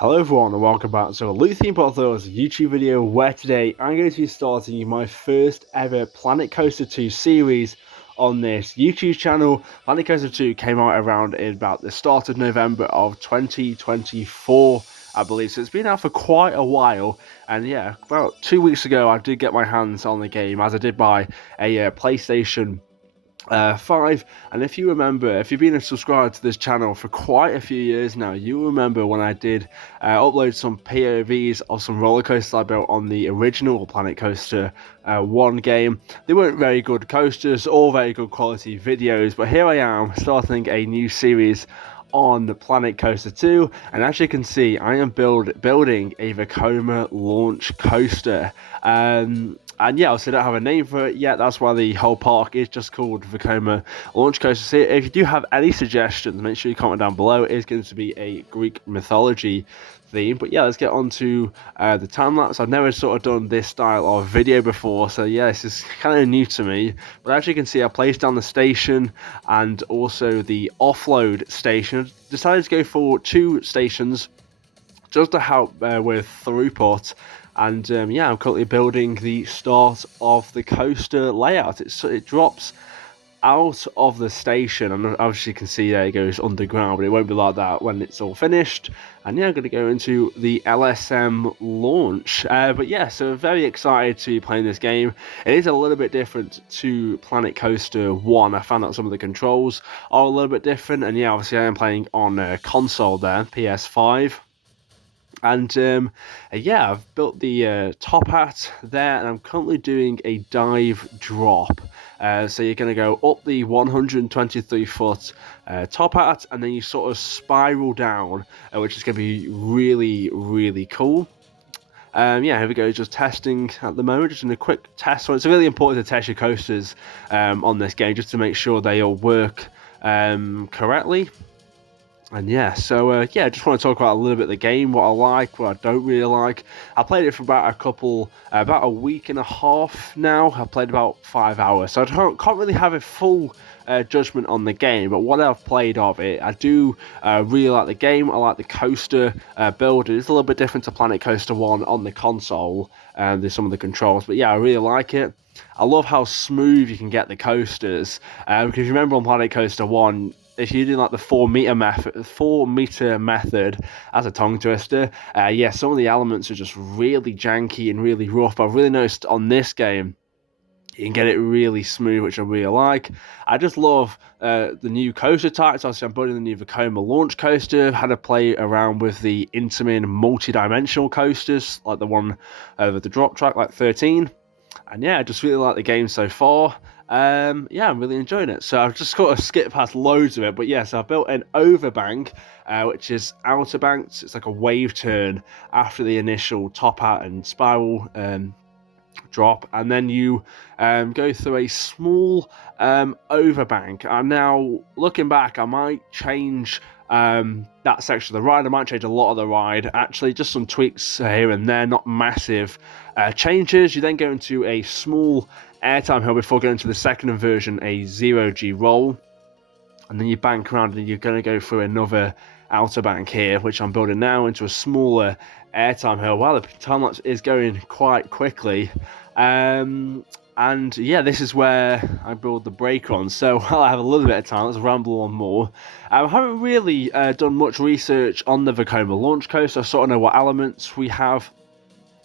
Hello everyone and welcome back to a Luthien Potho's YouTube video where today I'm going to be starting my first ever Planet Coaster 2 series on this YouTube channel. Planet Coaster 2 came out around in about the start of November of 2024, I believe, so it's been out for quite a while. And yeah, about 2 weeks ago I did get my hands on the game, as I did buy a PlayStation 5. And if you remember, if you've been a subscriber to this channel for quite a few years now, you remember when I did upload some POVs of some roller coasters I built on the original Planet Coaster 1 game. They weren't very good coasters or very good quality videos, but here I am starting a new series on the Planet Coaster 2, and as you can see, I am building a Vekoma Launch Coaster. And yeah, obviously I don't have a name for it yet. That's why the whole park is just called Vekoma Launch Coaster. So if you do have any suggestions, make sure you comment down below. It is going to be a Greek mythology theme. But yeah, let's get on to the time lapse. I've never sort of done this style of video before, so yeah, this is kind of new to me. But as you can see, I placed down the station and also the offload station. I decided to go for 2 stations just to help with throughput. And yeah, I'm currently building the start of the coaster layout. It drops out of the station, and obviously you can see there it goes underground, but it won't be like that when it's all finished. And yeah, I'm going to go into the LSM launch. But yeah, so very excited to be playing this game. It is a little bit different to Planet Coaster 1. I found out some of the controls are a little bit different, and yeah, obviously I am playing on console there, PS5. And yeah, I've built the top hat there, and I'm currently doing a dive drop. So you're going to go up the 123 foot top hat, and then you sort of spiral down, which is going to be really, really cool. Yeah, here we go, just testing at the moment, just in a quick test. So it's really important to test your coasters on this game, just to make sure they all work correctly. And yeah, so yeah, I just want to talk about a little bit of the game, what I like, what I don't really like. I played it for about a week and a half now. I played about 5 hours, so I can't really have a full judgment on the game. But what I've played of it, I do really like the game. I like the coaster build. It's a little bit different to Planet Coaster 1 on the console. There's some of the controls, but yeah, I really like it. I love how smooth you can get the coasters, because you remember on Planet Coaster 1, if you do like the 4 meter method as a tongue twister, yeah, some of the elements are just really janky and really rough. But I've really noticed on this game, you can get it really smooth, which I really like. I just love the new coaster types. Obviously, I'm building the new Vekoma Launch Coaster. Had to play around with the Intamin multi-dimensional coasters, like the one over the drop track, like 13. And yeah, I just really like the game so far. Yeah, I'm really enjoying it. So I've just got to skip past loads of it. But yes, I've built an overbank, which is outer banked. It's like a wave turn after the initial top hat and spiral drop, and then you go through a small overbank. And now looking back, I might change that section of the ride. I might change a lot of the ride, actually, just some tweaks here and there, not massive changes. You then go into a small airtime hill before going to the second version, a 0G roll, and then you bank around and you're going to go through another outer bank here, which I'm building now, into a smaller airtime hill. Wow, the time lapse is going quite quickly. And yeah, this is where I build the brake on. So while I have a little bit of time, let's ramble on more. I haven't really done much research on the Vekoma Launch Coaster. I sort of know what elements we have.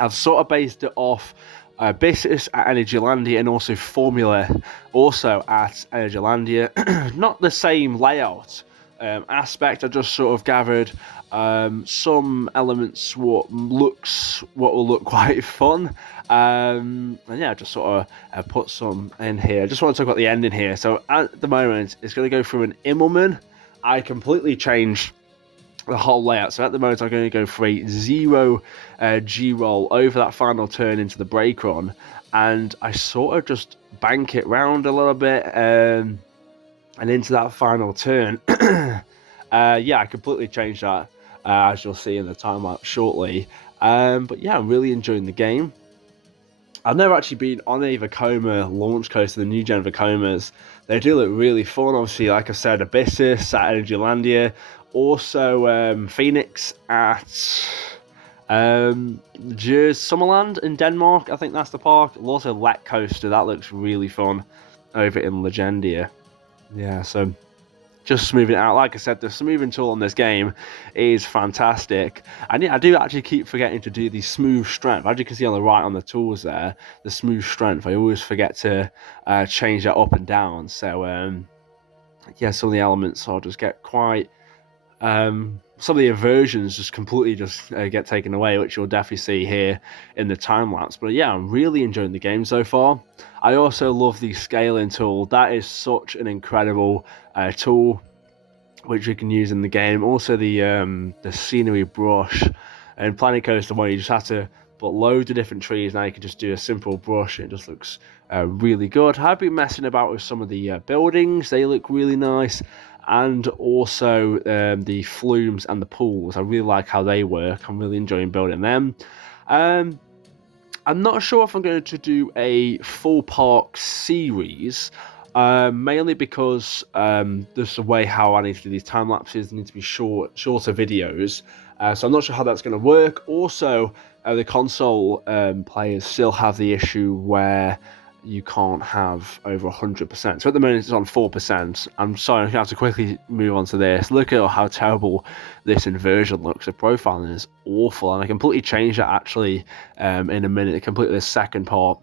I've sort of based it off Basis at Energylandia, and also Formula also at Energylandia. Not the same layout aspect. I just sort of gathered some elements what will look quite fun, and yeah, just sort of put some in here. I just want to talk about the ending here. So at the moment, it's going to go through an Immelman. I completely changed the whole layout. So at the moment, I'm going to go for a 0G roll over that final turn into the brake run, and I sort of just bank it round a little bit and into that final turn. Yeah, I completely changed that, as you'll see in the time lapse shortly. But yeah, I'm really enjoying the game. I've never actually been on a Vekoma Launch Coaster, the new Gen Vekomas. They do look really fun. Obviously, like I said, Abyssus, at Energylandia, Also, Phoenix at Summerland in Denmark. I think that's the park. Also, Let Coaster. That looks really fun over in Legendia. Yeah, so just smoothing it out. Like I said, the smoothing tool on this game is fantastic. And yeah, I do actually keep forgetting to do the smooth strength. As you can see on the right on the tools there, the smooth strength, I always forget to change that up and down. So yeah, some of the elements I'll just get quite some of the inversions just completely get taken away, which you'll definitely see here in the time lapse. But yeah, I'm really enjoying the game so far. I also love the scaling tool. That is such an incredible tool which you can use in the game. Also the scenery brush. And Planet Coaster 1, you just have to put loads of different trees. Now you can just do a simple brush. It just looks really good. I've been messing about with some of the buildings. They look really nice. And also the flumes and the pools. I really like how they work. I'm really enjoying building them. I'm not sure if I'm going to do a full park series. Mainly because there's the way how I need to do these time lapses. They need to be shorter videos. So I'm not sure how that's going to work. Also, the console players still have the issue where you can't have over 100%. So at the moment it's on 4%. I'm sorry, I'm going to have to quickly move on to this. Look at how terrible this inversion looks. The profiling is awful, and I completely changed that actually in a minute. Completely the second part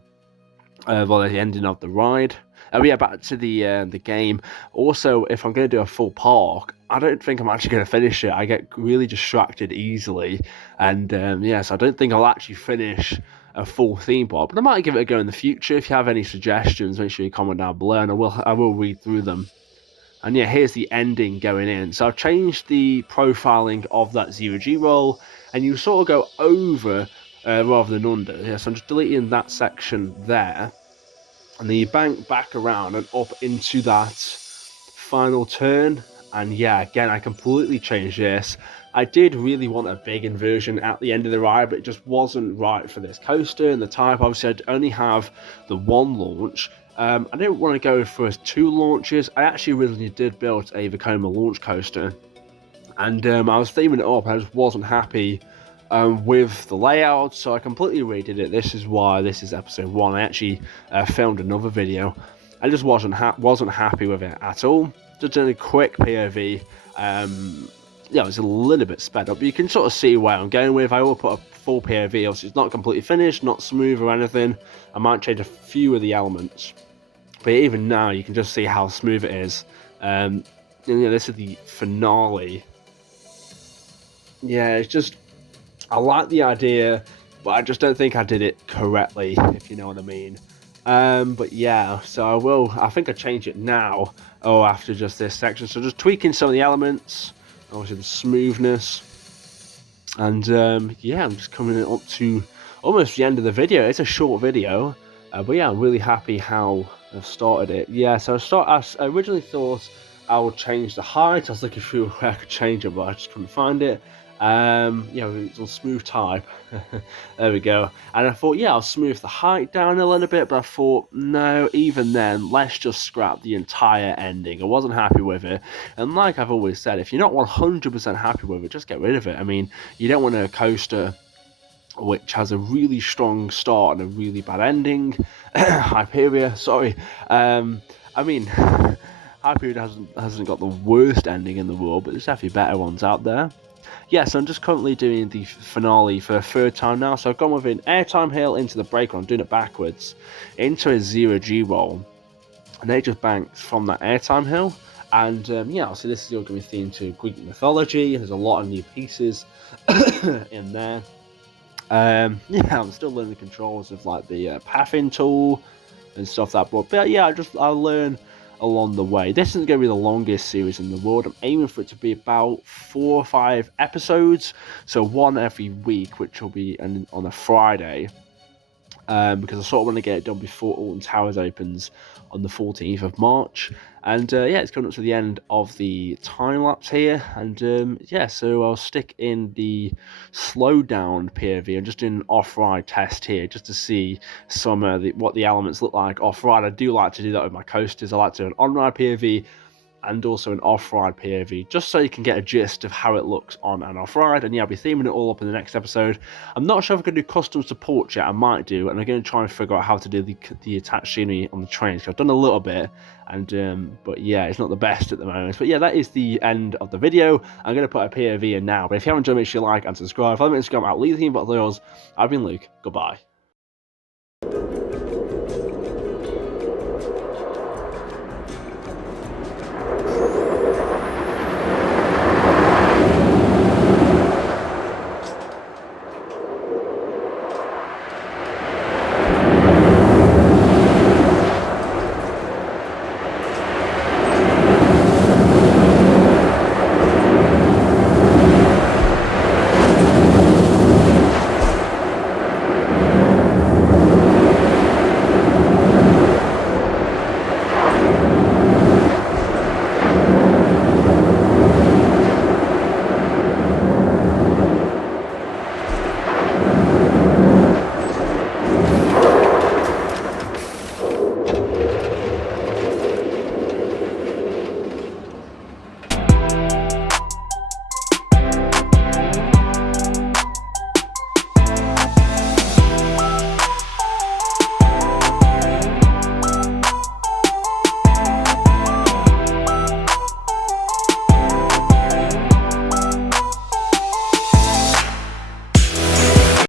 of the ending of the ride. Yeah, back to the game. Also, if I'm going to do a full park, I don't think I'm actually going to finish it. I get really distracted easily, and yes, I don't think I'll actually finish a full theme park. But I might give it a go in the future. If you have any suggestions, make sure you comment down below, and I will read through them. And yeah, here's the ending going in. So I've changed the profiling of that 0G roll, and you sort of go over rather than under. Yeah, so I'm just deleting that section there. And then you bank back around and up into that final turn. And yeah, again, I completely changed this. I did really want a big inversion at the end of the ride, but it just wasn't right for this coaster and the type. Obviously, I'd only have the one launch. I didn't want to go for 2 launches. I actually originally did build a Vekoma Launch Coaster. And I was theming it up. I just wasn't happy with the layout, so I completely redid it. This is why this is episode 1. I actually filmed another video. I just wasn't happy with it at all. Just doing a quick POV. Yeah, it was a little bit sped up, but you can sort of see where I'm going with. I will put a full POV. Obviously, it's not completely finished, not smooth or anything. I might change a few of the elements, but even now you can just see how smooth it is. And yeah, this is the finale. Yeah, it's just, I like the idea, but I just don't think I did it correctly, if you know what I mean. But yeah, so I think I change it now, after just this section. So just tweaking some of the elements, obviously the smoothness, and yeah, I'm just coming up to almost the end of the video. It's a short video, but yeah, I'm really happy how I've started it. Yeah, so I originally thought I would change the height. I was looking through where I could change it, but I just couldn't find it. Yeah, it's on smooth type. There we go. And I thought, yeah, I'll smooth the height down a little bit, but I thought, no, even then, let's just scrap the entire ending. I wasn't happy with it. And like I've always said, if you're not 100% happy with it, just get rid of it. I mean, you don't want a coaster which has a really strong start and a really bad ending. Hyperia, sorry. I mean, Hyperia hasn't got the worst ending in the world, but there's definitely better ones out there. Yeah, so I'm just currently doing the finale for a 3rd time now. So I've gone with an airtime hill into the breaker. I'm doing it backwards into a 0G roll, and they just banked from that airtime hill. And yeah, so this is all going to be themed to Greek mythology. There's a lot of new pieces in there. Yeah, I'm still learning the controls of like the pathing tool and stuff like that. But yeah, I'll learn along the way. This isn't going to be the longest series in the world. I'm aiming for it to be about 4 or 5 episodes, so 1 every week, which will be on a Friday, because I sort of want to get it done before Alton Towers opens on the 14th of March. And yeah, it's coming up to the end of the time lapse here, and yeah, so I'll stick in the slow down POV. I'm just doing an off-ride test here just to see what the elements look like off-ride. I do like to do that with my coasters. I like to do an on-ride POV and also an off-ride POV, just so you can get a gist of how it looks on an off-ride. And yeah, I'll be theming it all up in the next episode. I'm not sure if I can do custom support yet. I might do, and I'm going to try and figure out how to do the attached scenery on the trains, because I've done a little bit, and but yeah, it's not the best at the moment. But yeah, that is the end of the video. I'm going to put a POV in now, but if you haven't enjoyed, make sure you like and subscribe. Follow me on Instagram at LeeThemeBotTheOz. I've been Luke. Goodbye.